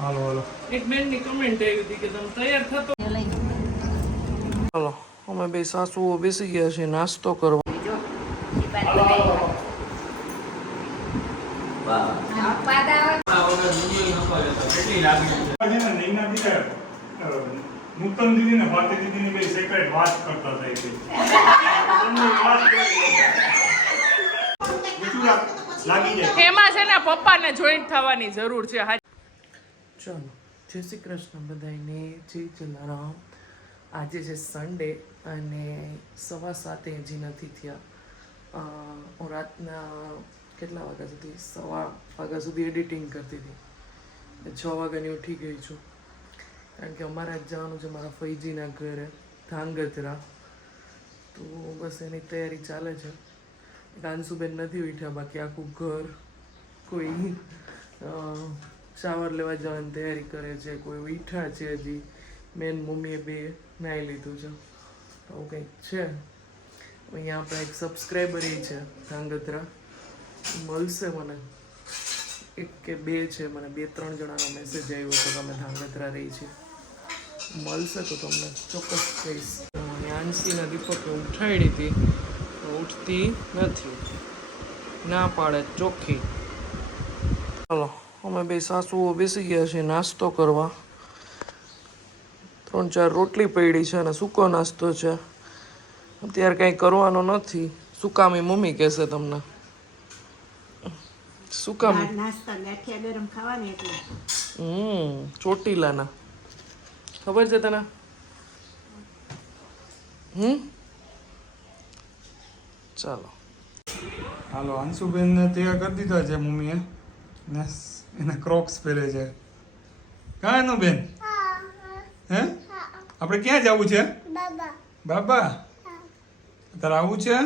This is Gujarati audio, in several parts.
હાલો હાલો. એક બેનની કમેન્ટ આવી હતી કે તમે તૈયાર થતો હાલો અમે બે સાસુઓ બેસી ગયા છે નાસ્તો કરવા. છે ને નૈના નૂતન દીદી ને ભારતી દીદી ની બે. સેક્રેટ વાત કરતા લાગી જાય. એમાં છે ને પપ્પાને જોઈન્ટ થવાની જરૂર છે હા ચાલો, જય શ્રી કૃષ્ણ બધાને જય જલારામ. આજે છે સન્ડે અને સવા સાતે હજી નથી થયા. હું રાતના કેટલા વાગ્યા સુધી? સવા વાગ્યા સુધી એડિટિંગ કરતી હતી. છ વાગ્યાની ઉઠી ગઈ છું. કારણ કે અમારે આજ જવાનું છે મારા ફૈજીના ઘરે, ધાંગધ્રા. તો બસ એની તૈયારી ચાલે છે. ડાન્સુબેન નથી ઉઠ્યા, બાકી આખું ઘર કોઈ શાવર લેવા જવાની તૈયારી કરે છે, કોઈ ઉઠ્યા છે હજી. મેન મમ્મીએ બે નાહી લીધું છે. આવું કંઈક છે. અહીંયા આપણે એક સબસ્ક્રાઈબર એ છે, ધાંગધ્રા. મળશે મને. એક કે બે છે, મને બે ત્રણ જણાનો મેસેજ આવ્યો હતો તમે ધાંગધ્રા રહી છે મળશે તો તમને ચોક્કસ કહીશ. યાન્સીના દીપકે ઉઠાડી હતી, તો ઉઠતી નથી. ના પાડે ચોખ્ખી. ચાલો અમે બે સાસુઓ બેસી ગયા છે નાસ્તો કરવા. ત્રણ ચાર રોટલી પડી છે અને સૂકો નાસ્તો છે. અત્યારે કંઈ કરવાનો નથી. સુકામી મમ્મી કહેશે તમને. સુકામી? નાસ્તા ગાંઠિયા ગરમ ખાવાની એટલે. હમ ચોટીલાના. ખબર છે તને? હમ? ચાલો. હાલો અંશુબેન ને તૈયાર કરી દીધા છે મમ્મીએ. ને એને ક્રોક્સ પહેરે છે કાં એનું બેન? હે. આપણે ક્યાં જવું છે? બાબા. તારે આવું છે?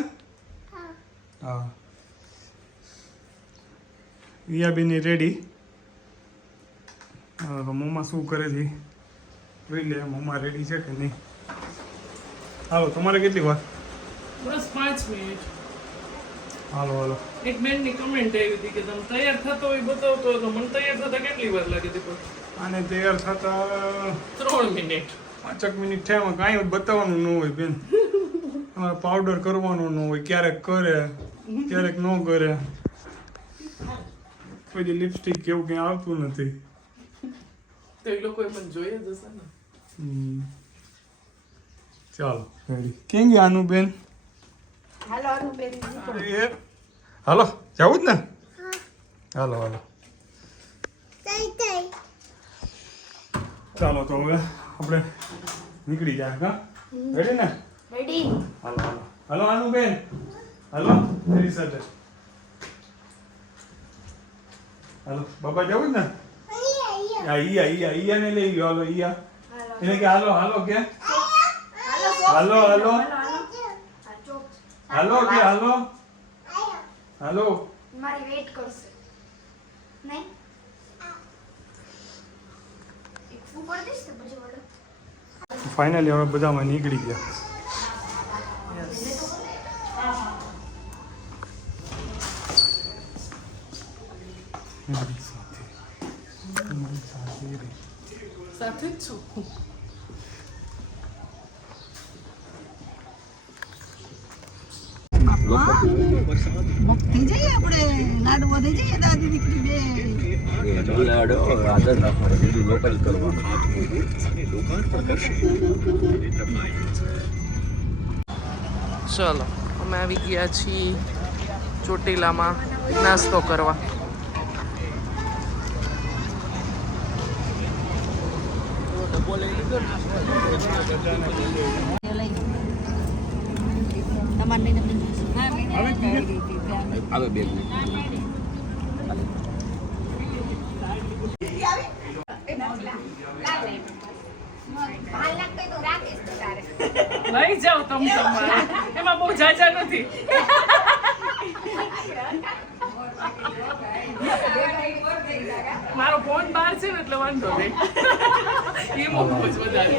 હા. વિયાબેની રેડી તો મમ્મા શું કરે છે? જોઈ લે મમ્મા રેડી છે કે નહીં? હાલો તમારે કેટલી વાર? બસ પાંચ મિનિટ. હાલો હાલો. એક બેનની કમેન્ટ આવી હતી કે તમે તૈયાર થતો હોય બતાવતો તો મને તૈયાર થતા કેટલી વાર લાગે હતી પણ? આને તૈયાર થતા ત્રણ મિનિટ પાંચક મિનિટ થયા કાંઈ બતાવવાનું ન હોય બેન. અમારે પાવડર કરવાનો ન હોય ક્યારેક કરે ક્યારેક ન કરે. કોઈ લિપસ્ટિક કેવું કંઈ આવતું નથી. તો એ લોકોએ પણ જોઈએ જ હશે ને. ચાલો કેમ આનું બેન? હાલો જવું જ ને? હાલો હાલો. ચાલો તો હવે આપણે નીકળી જાય હા? રેડી ને? રેડી હાલો હાલો. હાલો આનું બેન. હાલો તેરી સાથે હાલો બાબા જવું જ ને? આ ઈયા ઈયા ઈયા ને લઈ ગયો હાલો ઈયા એને કે હાલો હાલો કે? હાલો. હાલો. હાલો કે હાલો હાલો મારી વેટ કરશે નહીં ફાઇનલી હવે બધામાં નીકળી ગયા. સાથે. સાથે સાથે જ છું. થઈ જઈએ આપણે લાડવો થઈ જઈએ દાદી દીકરી બે. ચલો અમે આવી ગયા છીએ ચોટીલામાં નાસ્તો કરવા. તમારે તો તારે લઈ જાઓ તમે એમાં બહુ જાજા નથી. મારો ફોન બહાર છે ને એટલે વાંધો નહીં. એ મોકલું જ વધારે.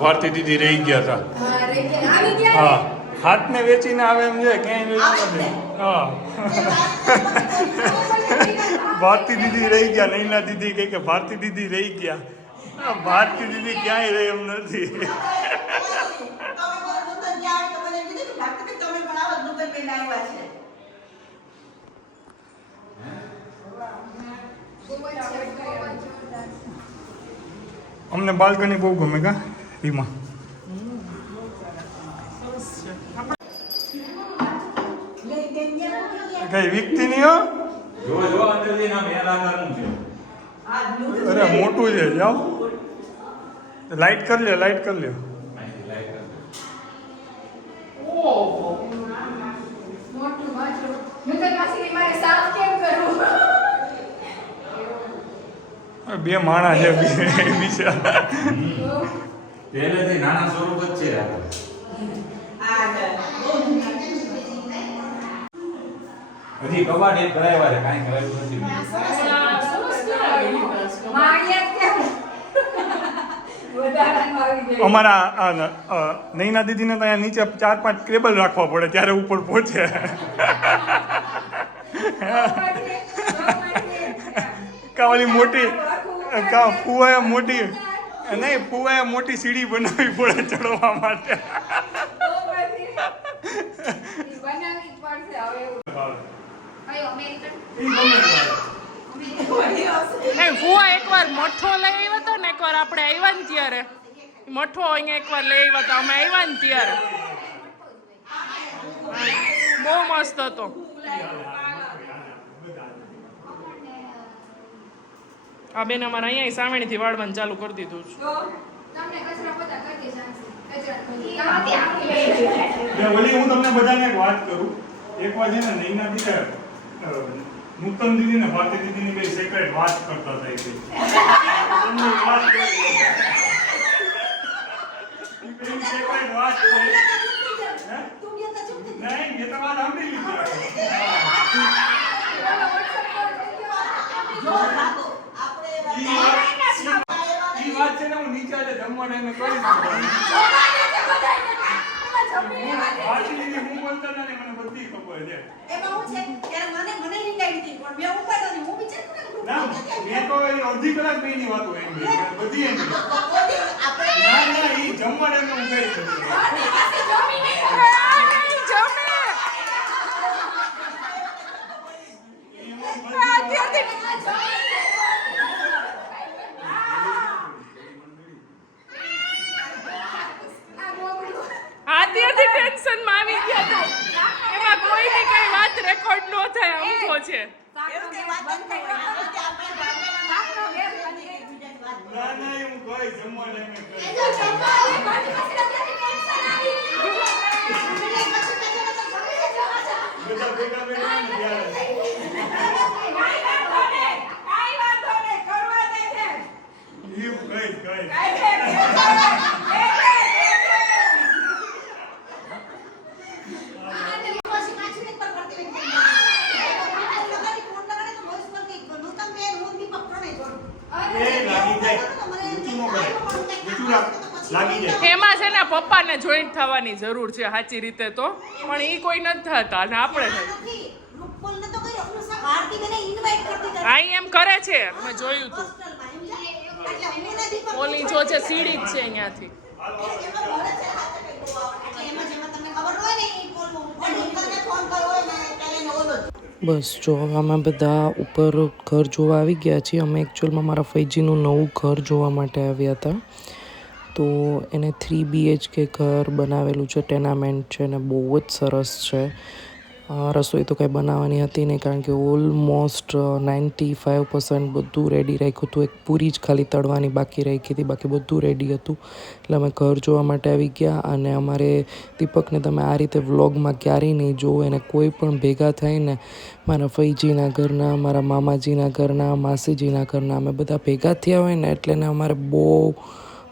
ભારતી દીદી રહી ગયા હતા હા હાથ હાથને વેચીને આવે એમ છે ક્યાંય નથી હા. ભારતી દીદી રહી ગયા નૈના દીદી કહે કે ભારતી દીદી રહી ગયા. ભારતી દીદી ક્યાંય રહી એમ નથી. અમને બાલ્કની બહુ ગમે કા, રીમા? કઈ વ્યક્તિ નહીં હો? જો જો અંદર ના મેલા હેલાકારનું છે. અરે મોટું છે જાઓ. લાઈટ કરી લ્યો લાઈટ કરી લ્યો. બે માણા છે બીજા પહેલેથી નાના સ્વરૂપ જ છે. હજી કબાટ એક કરાવ્યા છે કાંઈ કરાયું નથી માળિયા કેમ વધારાનું આવી ગયું અમારા નૈના દીદીને તો અહીંયા નીચે ચાર, પાંચ કેબલ રાખવા પડે, ત્યારે ઉપર પહોંચે. કા મોટી, કા, ફુવાએ મોટી, નહીં, ફુવાએ મોટી સીડી બનાવવી પડે ચડવા માટે બનાવવી જ પડશે હવે એવું કયો અમેરિકન નહીં ફુવા એકવાર મઠો લઈ આવ્યો હતો ને એકવાર આપણે આવ્યા ને ત્યારે. મઠો અહીંયા એકવાર લઈ આવ્યા હતા અમે આવ્યા ને ત્યારે. બહુ મસ્ત હતો. આ બેન અમારે અહીંયા સામેણીથી વાળવાનું ચાલુ કરી દીધું છે. તમને કચરા પોતા કરી કચરા કચરા ઓલી હું તમને બધાને એક વાત કરું. એક વાર છે ને નૈના નૂતન દીદી ને ભારતી દીદી ની બે સેક્રેટ વાત કરતા થાય છે. તમને વાત કરી. વાત થઈ નહીં, મેં તો વાત સાંભળી લીધી. વાત- છે ને હું નીચે આજે જમવા ટાઈમે કરી હું બોલતા હતા ને મને બધી ખબર છે. એમાં હું છે ત્યારે મને મને નીકળી હતી પણ મેં ઉપાડ્યો નહીં હું વિચારતી હતી ના મેં તો એ અડધી કલાક બેની વાતો એમ બધી એમ આપણે ના ના ઈ જમવા ટાઈમે હું કહી શકું આવી ગયા તો એમાં કોઈની કઈ વાત રેકોર્ડ ન થાય ઊંધો છે. એવું કઈ વાત નથી કરી. આપણે ભાગવાના વાત ના ના એ હું કહી જમવા ટાઈમે કહી બધા ભેગા ભેગા ને ત્યારે ઈ હું કહીશ કહીશ એ લાગી જાય ઊંચું ન કરે ઊંચું રાખ લાગી જાય એમાં છે ને પપ્પાને જોઈન્ટ થવાની જરૂર છે સાચી રીતે તો. પણ એ કોઈ નથી થતા અને આપણે આઈ એમ કરે છે મેં જોયું હતું ઓલી જો છે સીડી જ છે અહીંયાથી બસ જો હવે અમે બધા ઉપર ઘર જોવા આવી ગયા છીએ. અમે એકચ્યુઅલમાં મારા ફૈજીનું નવું ઘર જોવા માટે આવ્યા હતા. તો એને થ્રી બીએચકે ઘર બનાવેલું છે ટેનામેન્ટ છે ને બહુ જ સરસ છે. રસોઈ તો કંઈ બનાવવાની હતી નહીં કારણ કે ઓલમોસ્ટ નાઇન્ટી ફાઇવ પર્સન્ટ બધું રેડી રાખ્યું હતું. એક પૂરી જ ખાલી તળવાની બાકી રાખી હતી, બાકી બધું રેડી હતું. એટલે અમે ઘર જોવા માટે આવી ગયા અને અમારે દીપકને તમે આ રીતે વ્લોગમાં ક્યારેય નહીં જોવો, એને કોઈ પણ ભેગા થઈને મારા ફઈજીના ઘરના, મારા મામાજીના ઘરના, માસીજીના ઘરના અમે બધા ભેગા થયા હોય ને એટલે એને અમારે બહુ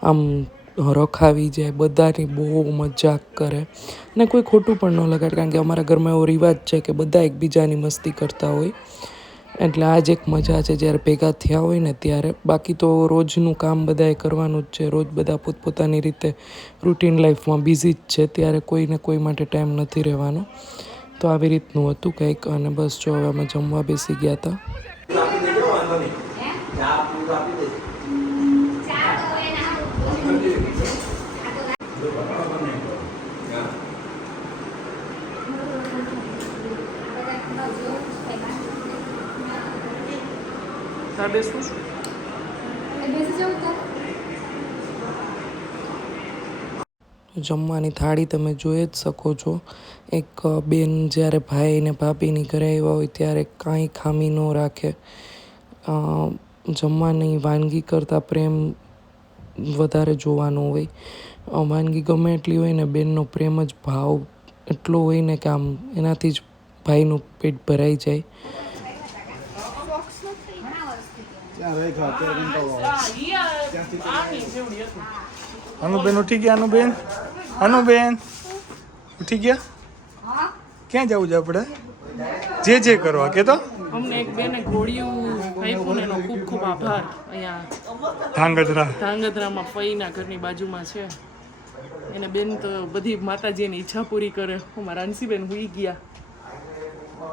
આમ રખાવી જાય, બધાની બહુ મજાક કરે. અને કોઈ ખોટું પણ ન લગાડે, કારણ કે અમારા ઘરમાં એવો રિવાજ છે કે બધા એકબીજાની મસ્તી કરતા હોય. એટલે આ જ એક મજા છે, જ્યારે ભેગા થયા હોય ને ત્યારે. બાકી તો રોજનું કામ બધાએ કરવાનું જ છે, રોજ બધા પોતપોતાની રીતે રૂટીન લાઈફમાં બિઝી જ છે, ત્યારે કોઈને કોઈ માટે ટાઈમ નથી રહેવાનો. તો આવી રીતનું હતું કંઈક, અને બસ જો હવે અમે જમવા બેસી ગયા હતા. ત્યાં બેસવું છું જમવાની થાળી તમે જોઈ જ શકો છો. એક બેન જ્યારે ભાઈને ભાભીની ઘરે આવ્યા હોય ત્યારે કાંઈ ખામી ન રાખે. જમવાની વાનગી કરતાં પ્રેમ વધારે જોવાનો હોય. વાનગી ગમે એટલી હોય ને બેનનો પ્રેમ જ ભાવ એટલો હોય ને કે આમ એનાથી જ ભાઈનું પેટ ભરાઈ જાય. અનુબેન ઉઠી ગયા અનુબેન અનુબેન ઉઠી ગયા? હા ક્યાં જવું છે આપણે? જે જે કરવા કે તો અમને એક બેને ઘોડિયું આપ્યું એનો ખૂબ ખૂબ આભાર. અહીંયા ધાંગધ્રા. ધાંગધ્રામાં ફઈના ઘરની બાજુમાં છે. એને બેન તો બધી માતાજીની ઈચ્છા પૂરી કરે. હું મારા અંશીબેન હુઈ ગયા.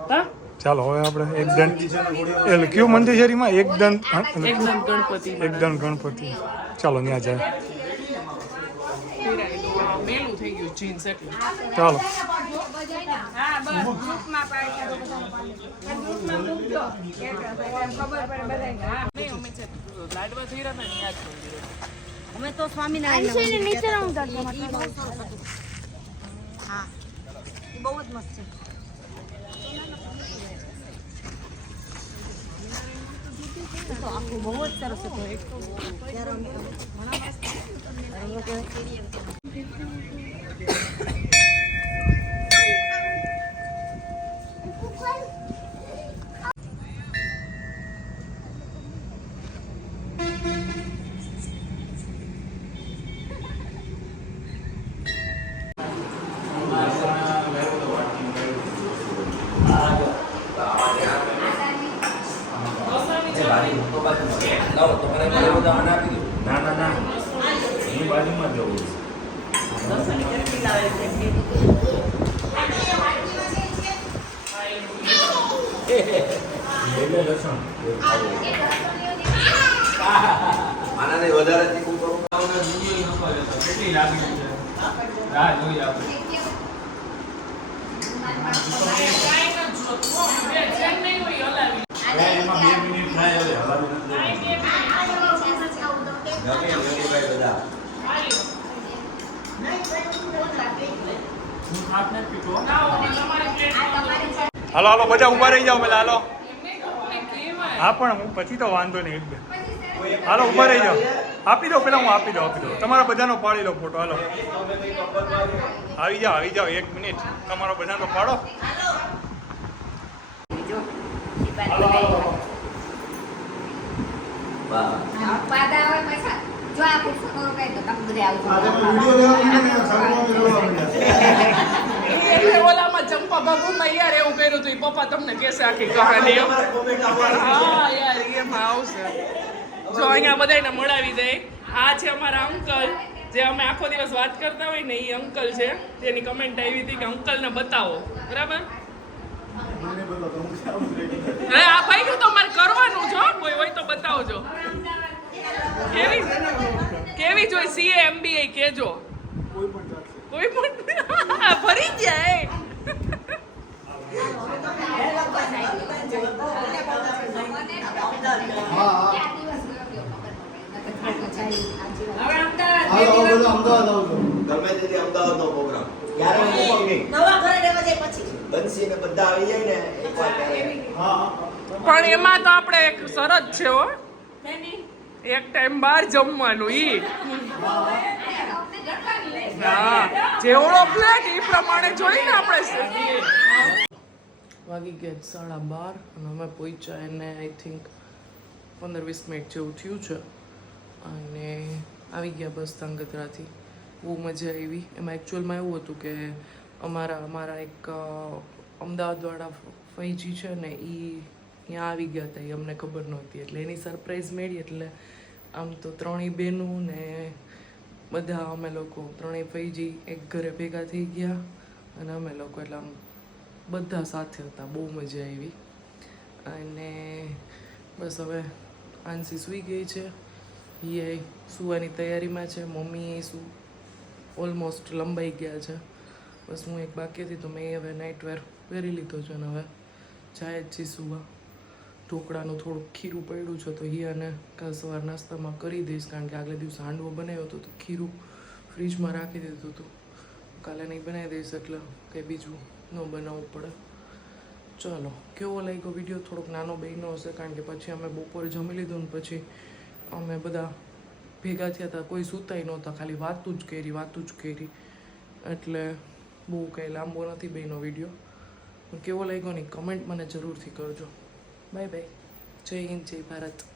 હા? ચાલો હવે આપણે એક દંડ એટલે કયું મંદિર છે એમાં એક દંડ એટલે એકદમ ગણપતિ. એક દંડ ગણપતિ. ચાલો ત્યાં જાય. મેલું થઈ ગયું જીન્સ એટલે ચાલો અમે તો સ્વામિનારાયણ નીચે બહુ જ મસ્ત છે એ તો આખું બહુ જ સરસ હતું એક તો ત્યારે અમે તો ઘણા મસ્ત અમે લોકો ના ના ના એની બાજુમાં જવું છે એટલે લસણ આનાથી વધારે તીખું કરું કેટલી લાગણી છે હા જોઈ આપણે એમાં બે મિનિટ થાય હવે હલાવી નથી છે રાહ જોઈ બધા હાલો. હાલો બધા ઊભા રહી જાઓ પેલા હાલો હા પણ હું પછી તો વાંધો નહીં એક બે. હાલો ઊભા રહી જાઓ. આપી દો પેલા હું આપી દઉં આપી દઉં. તમારા બધાનો પાડી લો ફોટો હાલો. આવી જાઓ આવી જાઓ એક મિનિટ. તમારો બધાનો પાડો. ચંપા બાબુમાં યાર એવું કર્યું હતું. ઈ પપ્પા તમને કેસે આખી કહાની હા યાર એમાં આવશે. જો અહીંયા બધાને મળાવી દે. આ છે અમારા અંકલ. જે અમે આખો દિવસ વાત કરતા હોય ને એ અંકલ છે. જેની કમેન્ટ આવી હતી કે અંકલને બતાવો. બરાબર? અરે આ ભાઈ તો મારે કરવાનું જો કોઈ હોય તો બતાવજો. કેવી? જોઈ? સીએ એમબીએ કેજો. કોઈ પણ ફરી ગયા અમદાવાદ આવજો. ગમે તેથી અમદાવાદનો પ્રોગ્રામ ક્યારે મૂકો નવા ઘરે રહેવા જાય પછી. બંસી ને બધા આવી જાય ને એકવાર હા પણ એમાં તો આપણે એક શરત છે હો. એક ટાઈમ બહાર જમવાનું ઈ. હા જેવડો પ્લેટ એ પ્રમાણે જોઈને આપણે વાગી ગયા સાડા બાર અને અમે પહોંચ્યા એને આઈ થિંક પંદર વીસ મિનિટ જેવું થયું છે. અને આવી ગયા બસ ધાંગધ્રાથી બહુ મજા આવી. એમાં એકચ્યુઅલમાં એવું હતું કે અમારા અમારા એક અમદાવાદવાળા ફૈજી છે ને એ ત્યાં આવી ગયા હતા. એ અમને ખબર નહોતી. એટલે એની સરપ્રાઈઝ મળી એટલે આમ તો ત્રણેય બહેનું ને બધા અમે લોકો, ત્રણેય ફૈજી એક ઘરે ભેગા થઈ ગયા અને અમે લોકો એટલે આમ બધા સાથે હતા. બહુ મજા આવી. અને બસ હવે આંસી સૂઈ ગઈ છે. એ સૂવાની તૈયારીમાં છે. મમ્મી એ શું ઓલમોસ્ટ લંબાઈ ગયા છે. બસ હું એક બાકી હતી તો મેં હવે નાઇટ વેર પહેરી લીધો છે અને હવે જાય જ છીએ સુવા. ઢોકળાનું થોડુંક ખીરું પડ્યું છે તો એ અને કાલ સવાર નાસ્તામાં કરી દઈશ કારણ કે આગલે દિવસે હાંડવો બનાવ્યો હતો તો ખીરું ફ્રીજમાં રાખી દીધું હતું. કાલે નહીં બનાવી દઈશ એટલે કંઈ બીજું ન બનાવવું પડે. ચલો, કેવો લાગ્યો વીડિયો? થોડોક નાનો બહેનો હશે કારણ કે પછી અમે બપોરે જમી લીધું ને પછી અમે બધા ભેગા થયા હતા. કોઈ સૂતાય નહોતા, ખાલી વાતું જ કરી, વાતું જ કરી. એટલે બહુ કંઈ લાંબો નથી બેનો વીડિયો. કેવો લાગ્યો ને કમેન્ટ મને જરૂરથી કરજો. બાય બાય જય હિન્દ, જય ભારત.